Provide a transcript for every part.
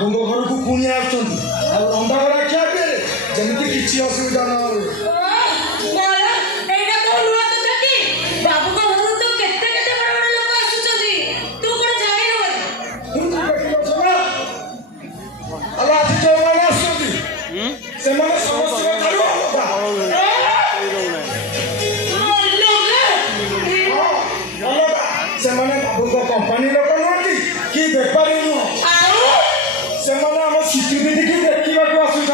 बाबू घर को कुणी रंधा बड़ा क्या जमी किसी असुविधा ना हो कंपानी लोक नुहति कि बेपारी नुह से आम सिटी दीदी की देखा आसुच्च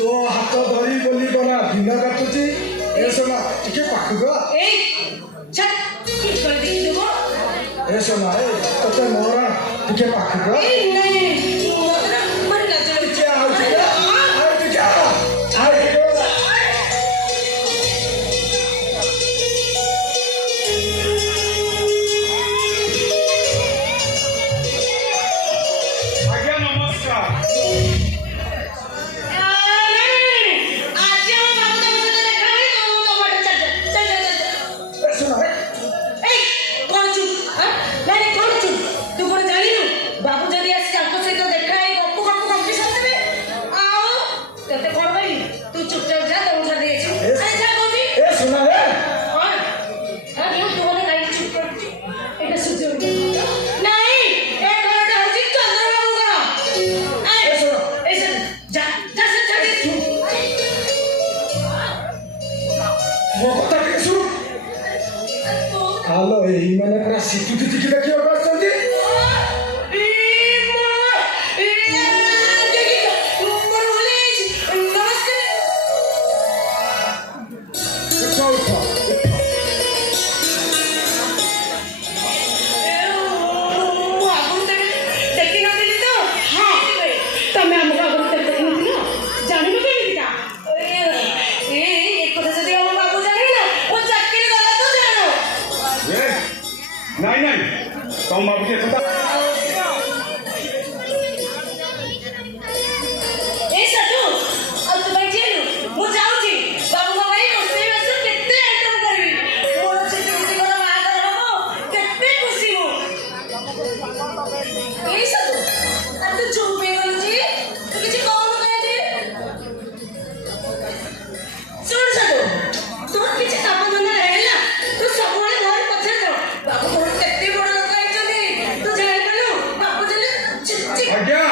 तो हाथ धरी बोली बना दिन काटुची ए सोना टिके पाखक ए सोना ए तते मोरा टिके पाखक हेलो यही मैंने पूरा सिटी दीदी की देखिए नहीं नहीं तुम अब के पता ए सटू अब तो भाई चलो मु जाऊ छी बाबू को भाई रोसे बस केते आइटम करबी मोर से केते बड़ा बाहागर हबो केते खुशी हो ए सटू अब तो चुप हे गल छी तू किछि कहू कहे छी सुन सटू तू किछि काम धंदा रहला तू सब बड़े घर पछे कर बाबू को केते बड़ा लोग आइछनी तू जाय बोलू बाबू जले चिच्ची आज्ञा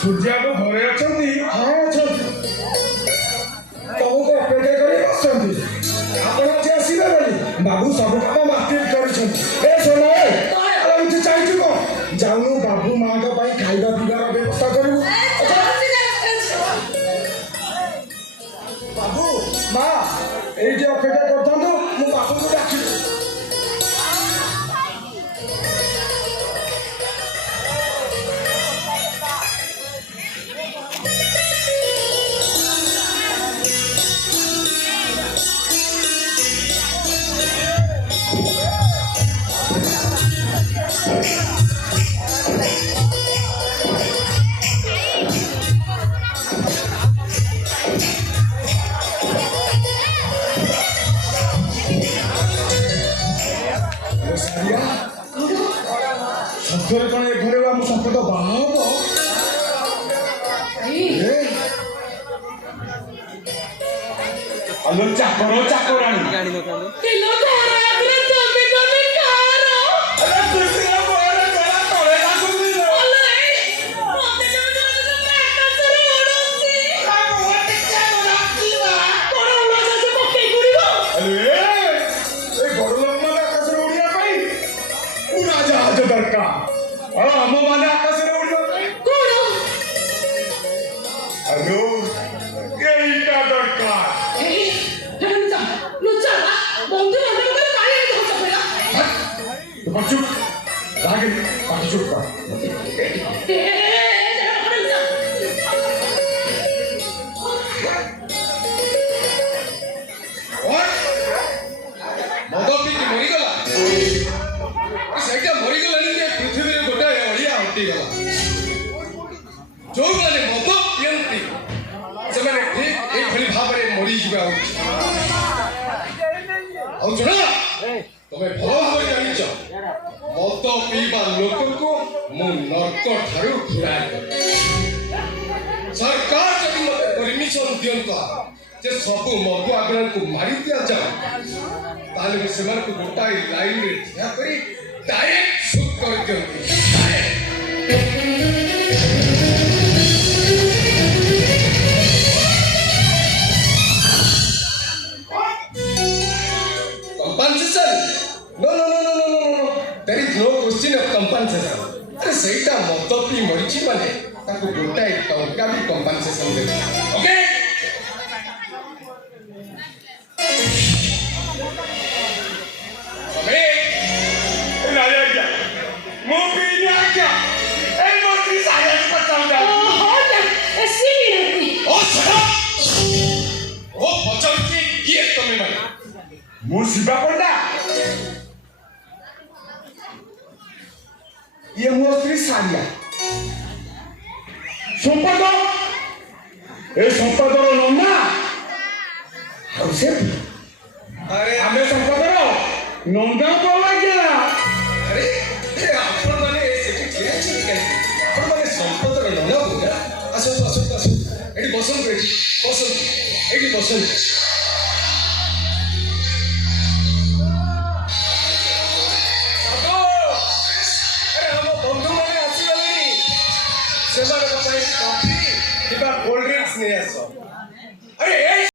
सूर्या को घरे अछंती हां अछंती तमको अपेक्षा करी बसंती आपण आज आसीबे बोली बाबू सब काम मार्केट करिसंती ए सोना अरे उठी चाहि को जाउनु बाबू मां का भाई खाइबा पीबार व्यवस्था करू बाबू मां ए जे अपेक्षा करथांदो मु बाबू को डाकी सत्तर कौन एक घरे हम संपद बाहर अलो चाकरो चाकरानी किलो घोड़ा आगरे तमे तमे कारो अरे दुसरा बोरा गला तोले लागुनी रे ओले मोते जमे तो पेटा सरे ओडोसी का मोते के राखीवा कोन ओला से पक्के गुड़िबो अरे ए गडलो माने आकाश रे उड़िया पाई उड़ा जहाज दरकार हम माने आकाश रे उड़ियो कोन अरो एईटा दरकार लुचा बंधु ଯୋଉମାନେ ମଦ ପିଅନ୍ତି ସେମାନେ ଠିକ ଏଇଭଳି ଭାବରେ ମରିଯିବା ଉଚିତ। ଆଉ ଶୁଣ, ତମେ ଭଲ ଭାବରେ ଜାଣିଛ ମଦ ପିଇବା ଲୋକକୁ ମୁଁ ନର୍କ ଠାରୁ ଘୃଣା କରେ। ସରକାର ଯଦି ମତେ ପରମିଶନ ଦିଅନ୍ତା ଯେ ସବୁ ମଦୁଆ ଗୁଡ଼ାକୁ ମାରି ଦିଆଯାଉ, ତାହେଲେ ମୁଁ ସେମାନଙ୍କୁ ଗୋଟାଏ ଲାଇନରେ ଠିଆ କରି ଡାଇରେକ୍ଟ ସୁଟ୍ କରିଦିଅନ୍ତି। Compensation? No, no, no, no, no, no, no. There is no question of compensation. अरे ସେଇଟା ମଦ ପିଇ ମରିଛି ମାନେ ତାକୁ ଗୋଟାଏ ଟଙ୍କା ବି କମ୍ପନସେସନ ଦେବେ। ଓକେ? ମୁଁ ପିଇନି ଆଜ୍ଞା, ଏଇ ମନ୍ତ୍ରୀ ସାଇଲେନ୍ସ ପଚାରୁଛନ୍ତି। ଓ ଛାଡ଼! ଓ ପଚାରୁଛି କିଏ ତମେ ମାନେ? ମୁଁ ଶିବା ପଣ୍ଡା। ଇଏ ମୋ ସ୍ତ୍ରୀ ସାରିଆ। ସମ୍ପାଦ, ଏ ସମ୍ପାଦର ନନା। ଆଉ ସେ ଆରେ ଆମେ ସମ୍ପାଦର ନନ୍ଦା ଆଜ୍ଞା। ଆରେ ଆପଣମାନେ ସେଠି ଠିଆ ହେଇଛନ୍ତି କାହିଁକି? ଆପଣମାନେ ସମ୍ପଦର ନନା ବୁଝା। ଆସନ୍ତୁ ଆସନ୍ତୁ ଆସନ୍ତୁ, ଏଠି ବସନ୍ତୁ, ଏଠି ବସନ୍ତୁ, ଏଠି ବସନ୍ତୁ। ଆରେ ଆମ ବନ୍ଧୁମାନେ ଆସିଗଲେଣି, ସେମାନଙ୍କ ପାଇଁ କଫି କିମ୍ବା କୋଲ୍ଡ ଡ୍ରିଙ୍କସ୍ ନେଇ ଆସ। ଆରେ